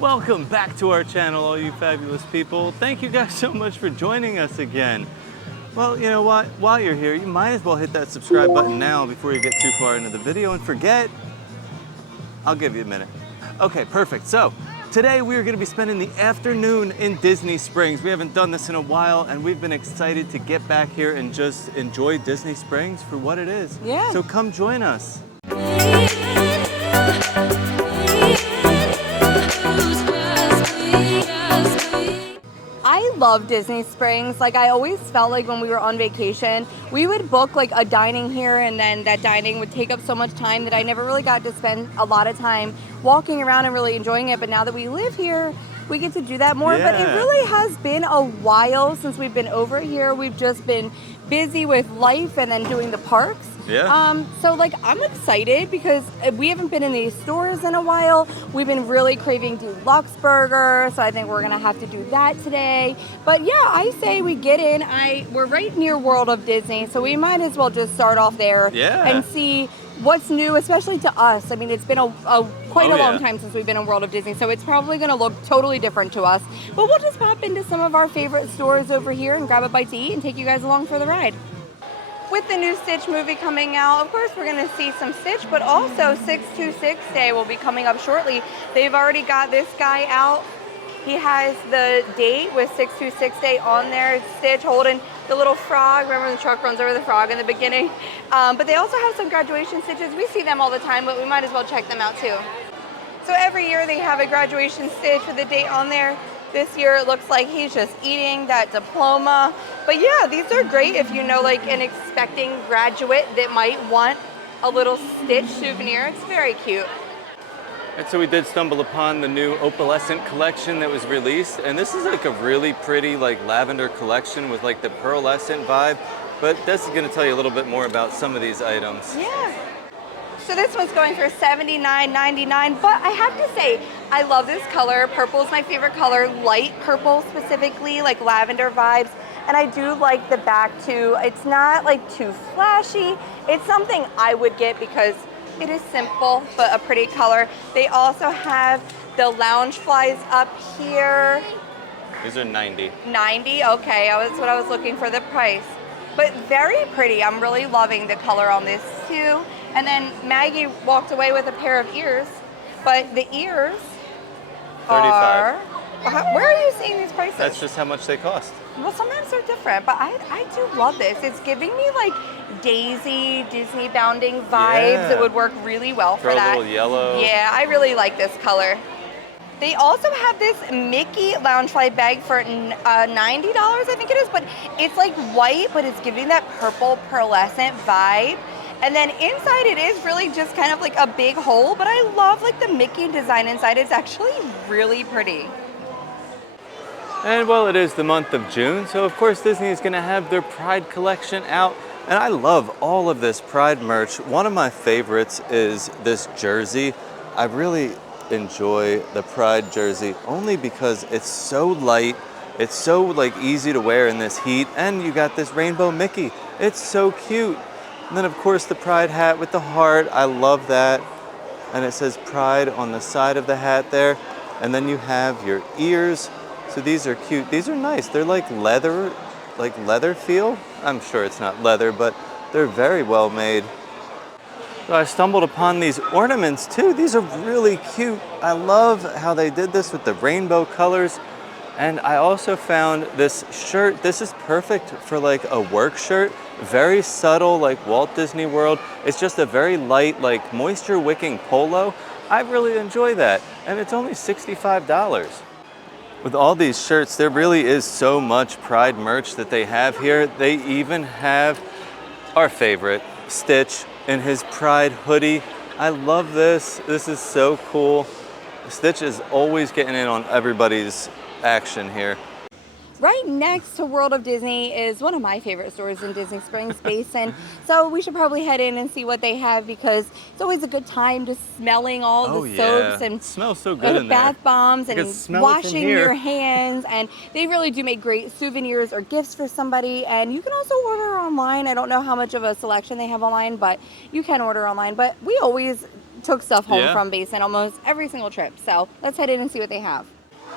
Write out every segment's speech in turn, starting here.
Welcome back to our channel, all you fabulous people. Thank you guys so much for joining us again. Well, you know what? While you're here, you might as well hit that subscribe button now before you get too far into the video and forget. I'll give you a minute. Okay, perfect. So today we are going to be spending the afternoon in Disney Springs. We haven't done this in a while, and we've been excited to get back here and just enjoy Disney Springs for what it is. Yeah. So come join us. I love Disney Springs. Like, I always felt like when we were on vacation, we would book like a dining here, and then that dining would take up so much time that I never really got to spend a lot of time walking around and really enjoying it. But now that we live here, we get to do that more. Yeah. But it really has been a while since we've been over here. We've just been busy with life and then doing the parks. Yeah. So like, I'm excited because we haven't been in these stores in a while. We've been really craving D-Luxe Burger, so I think we're gonna have to do that today. But yeah, I say we get in. We're right near World of Disney, so we might as well just start off there and see what's new, especially to us. I mean, it's been quite a long time since we've been in World of Disney, so it's probably gonna look totally different to us. But we'll just pop into some of our favorite stores over here and grab a bite to eat and take you guys along for the ride. With the new Stitch movie coming out, of course, we're going to see some Stitch, but also 626 Day will be coming up shortly. They've already got this guy out. He has the date with 626 Day on there. Stitch holding the little frog. Remember, the truck runs over the frog in the beginning. But they also have some graduation Stitches. We see them all the time, but we might as well check them out too. So every year they have a graduation Stitch with a date on there. This year it looks like he's just eating that diploma. But yeah, these are great if you know like an expecting graduate that might want a little Stitch souvenir. It's very cute. And so we did stumble upon the new opalescent collection that was released, and this is like a really pretty like lavender collection with like the pearlescent vibe. But Des is going to tell you a little bit more about some of these items. Yeah. So this one's going for $79.99, but I have to say, I love this color. Purple is my favorite color, light purple specifically, like lavender vibes. And I do like the back too. It's not like too flashy. It's something I would get because it is simple, but a pretty color. They also have the Loungeflies up here. These are 90. 90, okay, that's what I was looking for, the price. But very pretty. I'm really loving the color on this too. And then Maggie walked away with a pair of ears, but the ears are... Where are you seeing these prices? That's just how much they cost. Well, sometimes they're different, but I do love this. It's giving me like Daisy, Disney bounding vibes. It would work really well for that. A little yellow. Yeah, I really like this color. They also have this Mickey Loungefly bag for $90, I think it is, but it's like white, but it's giving that purple pearlescent vibe. And then inside it is really just kind of like a big hole, but I love like the Mickey design inside. It's actually really pretty. And well, it is the month of June, so of course Disney is going to have their Pride collection out. And I love all of this Pride merch. One of my favorites is this jersey. I really enjoy the Pride jersey only because it's so light. It's so like easy to wear in this heat, and you got this rainbow Mickey. It's so cute. And then of course the Pride hat with the heart, I love that. And it says Pride on the side of the hat there. And then you have your ears. So these are cute. These are nice. They're like leather feel. I'm sure it's not leather, but they're very well made. So I stumbled upon these ornaments too. These are really cute. I love how they did this with the rainbow colors. And I also found this shirt. This is perfect for like a work shirt. Very subtle, like Walt Disney World. It's just a very light, like moisture wicking polo. I really enjoy that. And it's only $65. With all these shirts, there really is so much Pride merch that they have here. They even have our favorite, Stitch, in his Pride hoodie. I love this. This is so cool. Stitch is always getting in on everybody's action here. Right next to World of Disney is one of my favorite stores in Disney Springs, Basin. So we should probably head in and see what they have because it's always a good time just smelling all the soaps and it smells so good in bath there. bombs and washing your hands. And they really do make great souvenirs or gifts for somebody. And you can also order online. I don't know how much of a selection they have online, but you can order online. But we always took stuff home Yeah. from Basin almost every single trip. So let's head in and see what they have.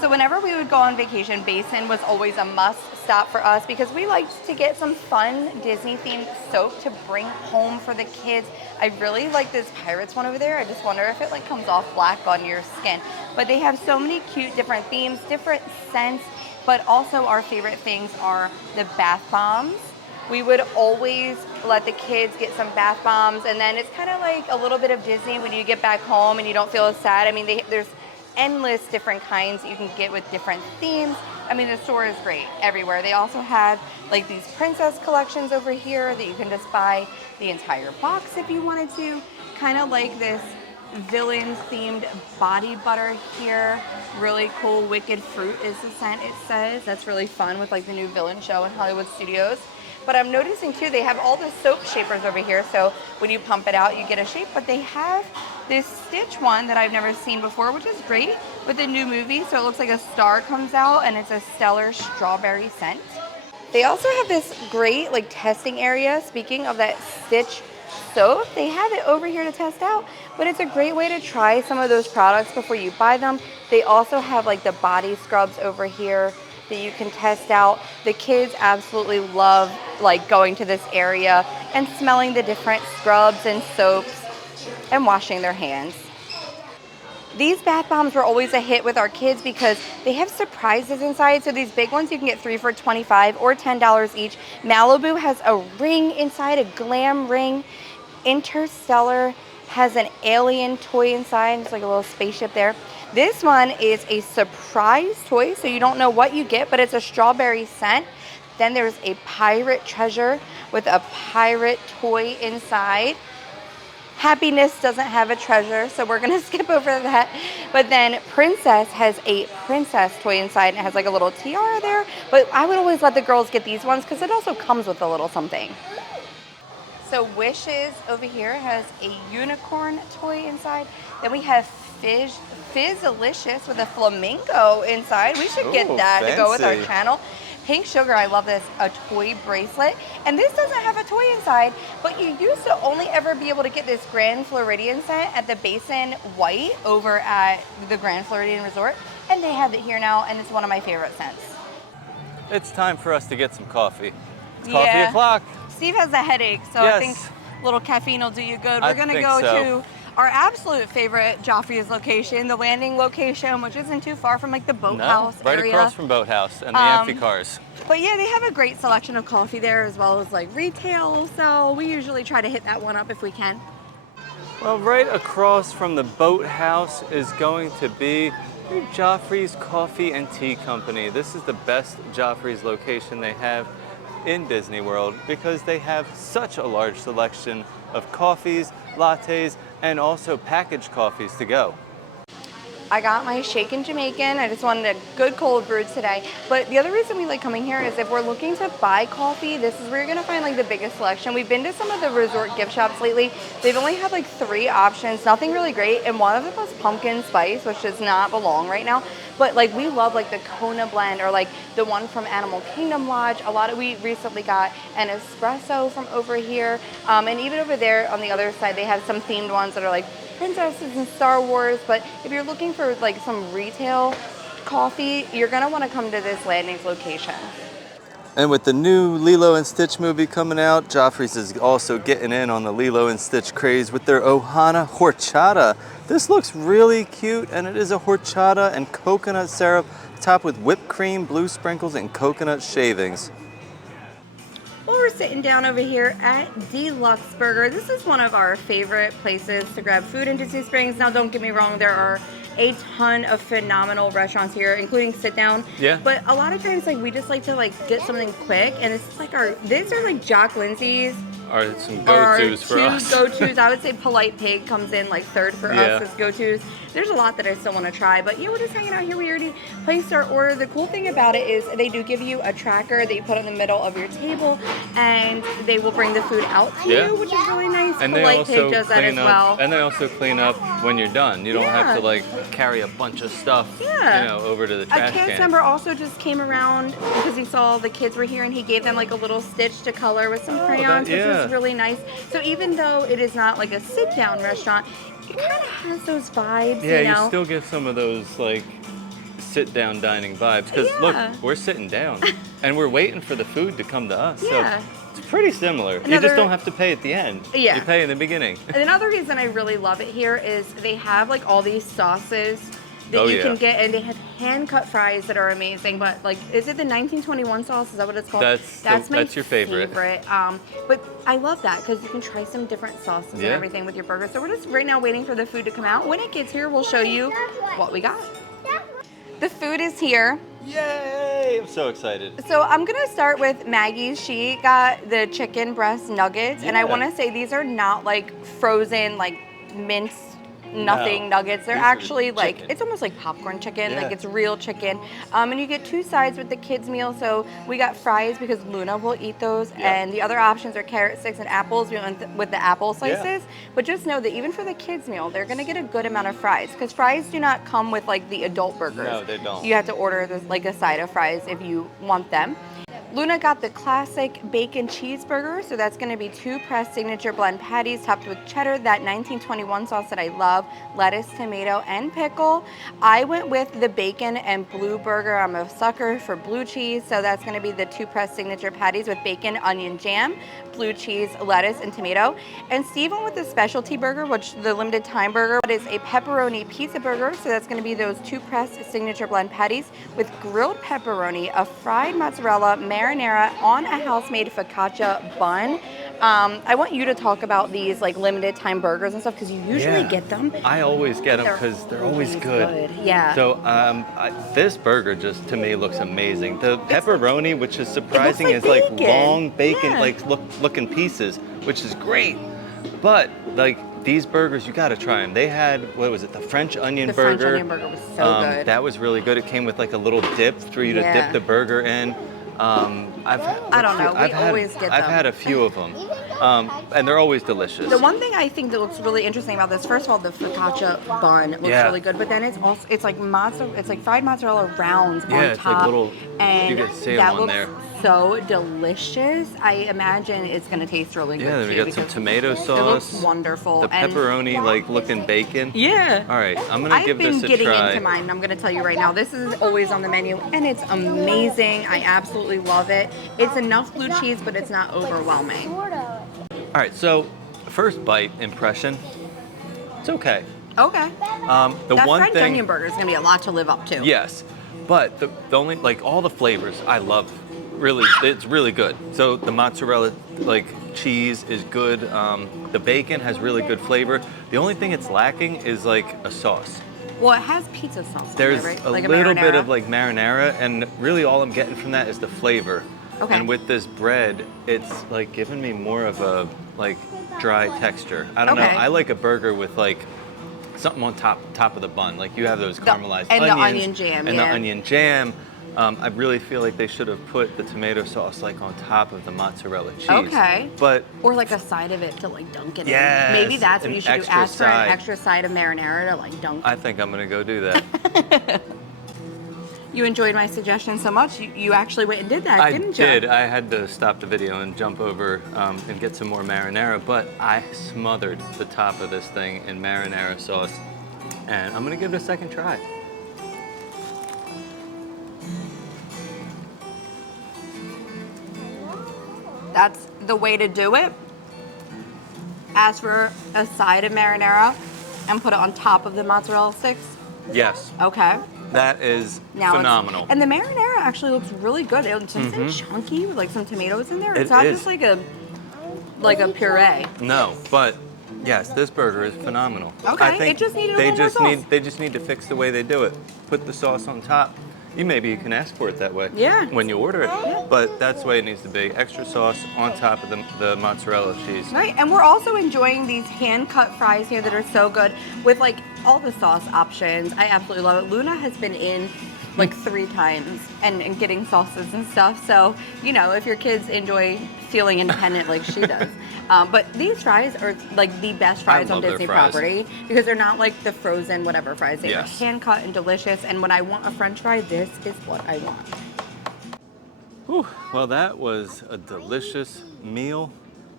So whenever we would go on vacation, Basin was always a must stop for us because we liked to get some fun Disney themed soap to bring home for the kids. I really like this Pirates one over there. I just wonder if it like comes off black on your skin. But they have so many cute different themes, different scents, but also our favorite things are the bath bombs. We would always let the kids get some bath bombs, and then it's kind of like a little bit of Disney when you get back home and you don't feel as sad. I mean, there's endless different kinds you can get with different themes. I mean, the store is great everywhere. They also have like these princess collections over here that you can just buy the entire box if you wanted to. Kind of like this villains themed body butter here. Really cool. Wicked Fruit is the scent, it says. That's really fun with like the new villain show in Hollywood Studios. But I'm noticing too, they have all the soap shapers over here. So when you pump it out, you get a shape. But they have this Stitch one that I've never seen before, which is great with the new movie. So it looks like a star comes out and it's a stellar strawberry scent. They also have this great like testing area. Speaking of that Stitch soap, they have it over here to test out, but it's a great way to try some of those products before you buy them. They also have like the body scrubs over here that you can test out. The kids absolutely love like going to this area and smelling the different scrubs and soaps and washing their hands. These bath bombs were always a hit with our kids because they have surprises inside. So these big ones you can get 3 for $25 or $10 each. Malibu has a ring inside, a glam ring. Interstellar has an alien toy inside. It's like a little spaceship there. This one is a surprise toy, so you don't know what you get, but it's a strawberry scent. Then there's a pirate treasure with a pirate toy inside. Happiness doesn't have a treasure, so we're gonna skip over that. But then Princess has a princess toy inside, and it has like a little tiara there. But I would always let the girls get these ones because it also comes with a little something. So Wishes over here has a unicorn toy inside. Then we have Fizzalicious with a flamingo inside. We should get that to go with our channel. Pink Sugar, I love this, a toy bracelet. And this doesn't have a toy inside, but you used to only ever be able to get this Grand Floridian scent at the Basin White over at the Grand Floridian Resort. And they have it here now, and it's one of my favorite scents. It's time for us to get some coffee. It's coffee o'clock. Steve has a headache, so I think a little caffeine will do you good. We're gonna go to our absolute favorite Joffrey's location, the landing location, which isn't too far from like the boathouse right area. Across from Boathouse and the Amphi-cars. But yeah, they have a great selection of coffee there as well as like retail, so we usually try to hit that one up if we can. Well, right across from the Boathouse is going to be Joffrey's Coffee and Tea Company. This is the best Joffrey's location they have in Disney World because they have such a large selection of coffees, lattes, and also packaged coffees to go. I got my shaken Jamaican. I just wanted a good cold brew today. But the other reason we like coming here is if we're looking to buy coffee, this is where you're gonna find like the biggest selection. We've been to some of the resort gift shops lately. They've only had like 3 options, nothing really great. And one of them was pumpkin spice, which does not belong right now. But like we love like the Kona blend or like the one from Animal Kingdom Lodge. We recently got an espresso from over here. And even over there on the other side, they have some themed ones that are like princesses and Star Wars. But if you're looking for like some retail coffee, you're gonna wanna come to this landings location. And with the new Lilo and Stitch movie coming out, Joffrey's is also getting in on the Lilo and Stitch craze with their Ohana Horchata. This looks really cute, and it is a horchata and coconut syrup topped with whipped cream, blue sprinkles, and coconut shavings. Well, we're sitting down over here at D-Luxe Burger. This is one of our favorite places to grab food in Disney Springs. Now, don't get me wrong, there are a ton of phenomenal restaurants here, including sit down. Yeah. But a lot of times, like we just like to like get something quick, and this is like these are like Jock Lindsay's. Are some go-tos for us. Go-tos. I would say Polite Pig comes in like 3rd for us as go-tos. There's a lot that I still want to try, but yeah, we're just hanging out here. We already placed our order. The cool thing about it is they do give you a tracker that you put in the middle of your table, and they will bring the food out to you, which is really nice. And Polite Pig does that as well. And they also clean up when you're done. You don't have to like carry a bunch of stuff, you know, over to the trash can. A cast member also just came around because he saw the kids were here, and he gave them like a little stitch to color with some crayons, which was really nice. So even though it is not like a sit-down restaurant, it kind of has those vibes, Yeah, you know? you still get some of those like sit-down dining vibes. Because Yeah. look, we're sitting down and we're waiting for the food to come to us. Yeah. So it's pretty similar. You Another- just don't have to pay at the end. Yeah. You pay in the beginning. And another reason I really love it here is they have like all these sauces that Oh, you yeah. can get, and they have hand-cut fries that are amazing. But like, is it the 1921 sauce? Is that what it's called? That's your favorite. But I love that because you can try some different sauces and Yeah. everything with your burger. So we're just right now waiting for the food to come out. When it gets here, we'll show you what we got. The food is here. Yay! I'm so excited. So I'm gonna start with Maggie's. She got the chicken breast nuggets, and I Yeah. want to say these are not like frozen, like minced nothing No. nuggets. They're These are actually like, chicken. it's almost like popcorn chicken, Yeah. like it's real chicken. And you get 2 sides with the kids meal. So we got fries because Luna will eat those, Yeah. and the other options are carrot sticks and apples. We went with the apple slices. Yeah. But just know that even for the kids meal, they're gonna get a good amount of fries because fries do not come with like the adult burgers. No, they don't. You have to order this, like a side of fries if you want them. Luna got the classic bacon cheeseburger, so that's going to be 2 pressed signature blend patties topped with cheddar, that 1921 sauce that I love, lettuce, tomato, and pickle. I went with the bacon and blue burger. I'm a sucker for blue cheese, so that's going to be the 2 pressed signature patties with bacon, onion jam, blue cheese, lettuce, and tomato. And Steve went with the specialty burger, which the limited time burger is a pepperoni pizza burger, so that's going to be those 2 pressed signature blend patties with grilled pepperoni, a fried mozzarella, marinara on a house-made focaccia bun. I want you to talk about these like limited time burgers and stuff because you usually Yeah. get them. I always get them because they're always good. Yeah. So this burger just to me looks amazing. The pepperoni, which is surprising, like is like bacon. long bacon, Yeah. like looking pieces, which is great. But like these burgers, you got to try them. They had, what was it, the French onion The burger. French onion burger was so good. That was really good. It came with like a little dip for you to Yeah. dip the burger in. I don't know. We always get I've them. had a few of them, and they're always delicious. The one thing I think that looks really interesting about this, first of all, the focaccia bun looks Yeah. really good, but then it's like mozzarella, it's like fried mozzarella rounds Yeah, on it's like top, little- and you can see 'em that on looks there. so delicious. I imagine it's gonna taste really good Yeah, then we too, got some because tomato it looks sauce. wonderful. The and pepperoni, like looking bacon. yeah. All right, I'm gonna I've give been this a getting try. into mine, and I'm going to tell you right now, this is always on the menu, and it's amazing. I absolutely love it. It's enough blue cheese, but it's not overwhelming. All right, so first bite impression, it's okay. Okay. The That one French thing, onion burger is going to be a lot to live up to. yes, but the only, like all the flavors I love. Really, it's really good. So the mozzarella, like cheese, is good. The bacon has really good flavor. The only thing it's lacking is like a sauce. Well, it has pizza sauce. There's on it, right? a Like little bit marinara. of like marinara, and really all I'm getting from that is the flavor. Okay. And with this bread, it's like giving me more of a like dry texture. I don't know. Okay. I like a burger with like something on top of the bun. Like you have those caramelized and the onions onion jam, and yeah. the onion jam. I really feel like they should have put the tomato sauce like on top of the mozzarella cheese. Okay. But Or like a side of it to like dunk it Yes, in. Maybe that's what an you should do. extra Ask for an side. extra side of marinara to like dunk. I think I'm gonna go do that. You enjoyed my suggestion so much, you actually went and did that, I didn't you? did. I had to stop the video and jump over and get some more marinara, but I smothered the top of this thing in marinara sauce, and I'm gonna give it a second try. That's the way to do it. Ask for a side of marinara and put it on top of the mozzarella sticks. Yes, Okay. that is Now it's- phenomenal. And the marinara actually looks really good. It's nice and chunky with like some tomatoes in there. It It's not is. just like a puree. No, but yes, this burger is phenomenal. Okay, I think it just needed a they little more just sauce. need they just need to fix the way they do it. Put the sauce on top. Maybe you can ask for it that way. Yeah. When you order it. But that's the way it needs to be. Extra sauce on top of the mozzarella cheese. Right, and we're also enjoying these hand-cut fries here that are so good with like all the sauce options. I absolutely love it. Luna has been in like 3 times and getting sauces and stuff. So, you know, if your kids enjoy feeling independent like she does. But these fries are like the best fries on love their Disney fries. property because they're not like the frozen whatever fries. They Yes. are hand-cut and delicious. And when I want a French fry, this is what I want. Whew. Well, that was a delicious meal.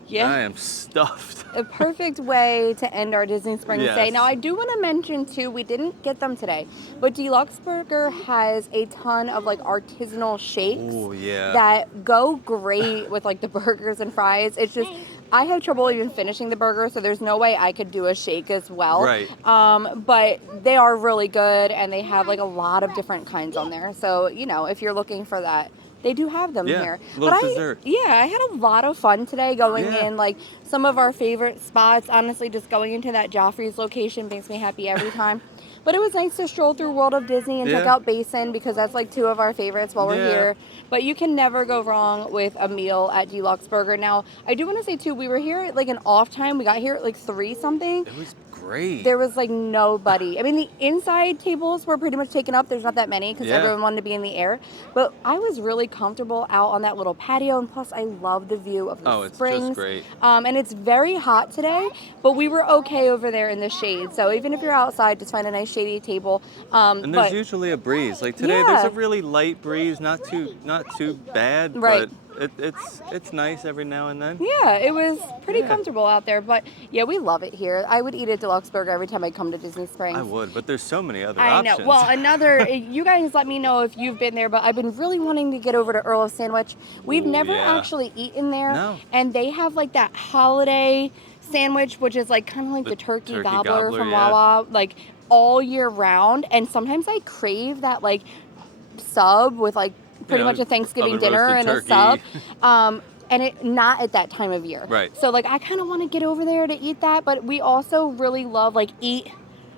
Yeah. I am stuffed. A perfect way to end our Disney Springs Yes. day. Now, I do want to mention too, we didn't get them today, but D-Luxe Burger has a ton of like artisanal shakes Oh, yeah. that go great with like the burgers and fries. It's just, I have trouble even finishing the burger, so there's no way I could do a shake as well. Right. But they are really good, and they have like a lot of different kinds on there. So, you know, if you're looking for that, they do have them Yeah, here. little But dessert. I had a lot of fun today going Yeah. in like some of our favorite spots. Honestly, just going into that Joffrey's location makes me happy every time. But it was nice to stroll through World of Disney and check Yeah. out Basin, because that's like two of our favorites while we're Yeah. here. But you can never go wrong with a meal at D-Luxe Burger. Now, I do want to say too, we were here at like an off time. We got here at like 3 something. It was great. There was like nobody. I mean, the inside tables were pretty much taken up. There's not that many because Yeah. everyone wanted to be in the air. But I was really comfortable out on that little patio, and plus I love the view of the Oh, it's springs. just great. And it's very hot today, but we were okay over there in the shade. So even if you're outside, just find a nice shady table. And there's But usually a breeze. Like today, there's Yeah. a really light breeze, not too bad, Right. but it's nice every now and then. yeah, it was pretty Yeah. comfortable out there. But yeah, we love it here. I would eat a D-Luxe Burger every time I come to Disney Springs. I would, but there's so many other I options. know. Well, you guys let me know if you've been there, but I've been really wanting to get over to Earl of Sandwich. We've Ooh, never yeah. actually eaten there. No. And they have like that holiday sandwich, which is like kind of like the turkey gobbler from yeah. Wawa, like all year round. And sometimes I crave that like sub with like pretty know, much a Thanksgiving oven dinner roasted and a sub. turkey. And it not at that time of year. Right. So like I kind of want to get over there to eat that, but we also really love like eat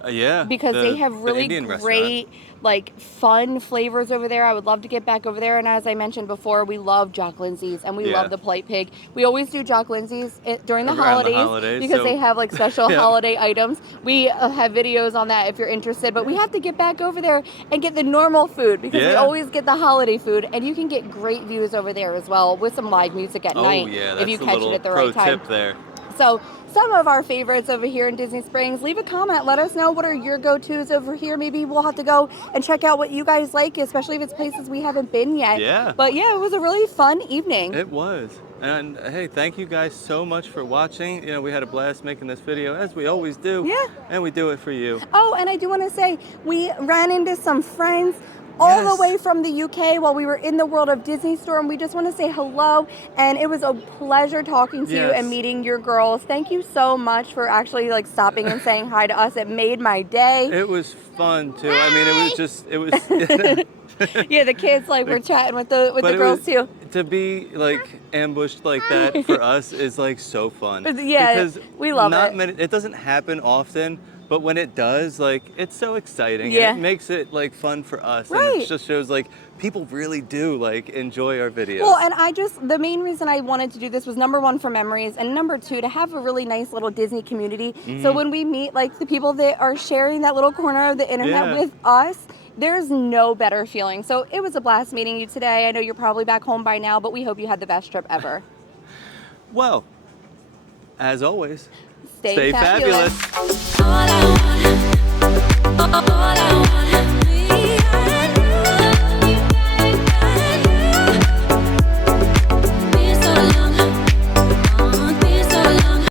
Yeah. because the- they have the really Indian restaurant. great like fun flavors over there. I would love to get back over there. And as I mentioned before, we love Jock Lindsay's and we Yeah. love the Polite Pig. We always do Jock Lindsay's during the Around the holidays, holidays, because so- they have like special Yeah. holiday items. We have videos on that if you're interested, but we have to get back over there and get the normal food because we Yeah. always get the holiday food, and you can get great views over there as well with some live music at Oh night yeah, that's if you a catch little it at the pro right time. tip there. So some of our favorites over here in Disney Springs, leave a comment. Let us know what are your go-tos over here. Maybe we'll have to go and check out what you guys like, especially if it's places we haven't been yet. Yeah. But yeah, it was a really fun evening. It was. And hey, thank you guys so much for watching. You know, we had a blast making this video, as we always do. Yeah. And we do it for you. Oh, and I do want to say, we ran into some friends all the Yes. way from the UK while we were in the World of Disney store, and we just want to say hello. And it was a pleasure talking to you Yes. and meeting your girls. Thank you so much for actually like stopping and saying hi to us. It made my day. It was fun too. I mean, it was Yeah, the kids like were chatting with the But it girls was- too. To be like ambushed like that for us is like so fun. Yeah, because we love not it. Many, it doesn't happen often, but when it does, like it's so exciting. Yeah. And it makes it like fun for us, and Right. it just shows like people really do like enjoy our videos. Well, and the main reason I wanted to do this was number one for memories, and number two to have a really nice little Disney community. Mm-hmm. So when we meet like the people that are sharing that little corner of the internet Yeah. with us, there's no better feeling. So it was a blast meeting you today. I know you're probably back home by now, but we hope you had the best trip ever. Well, as always, Stay fabulous. All I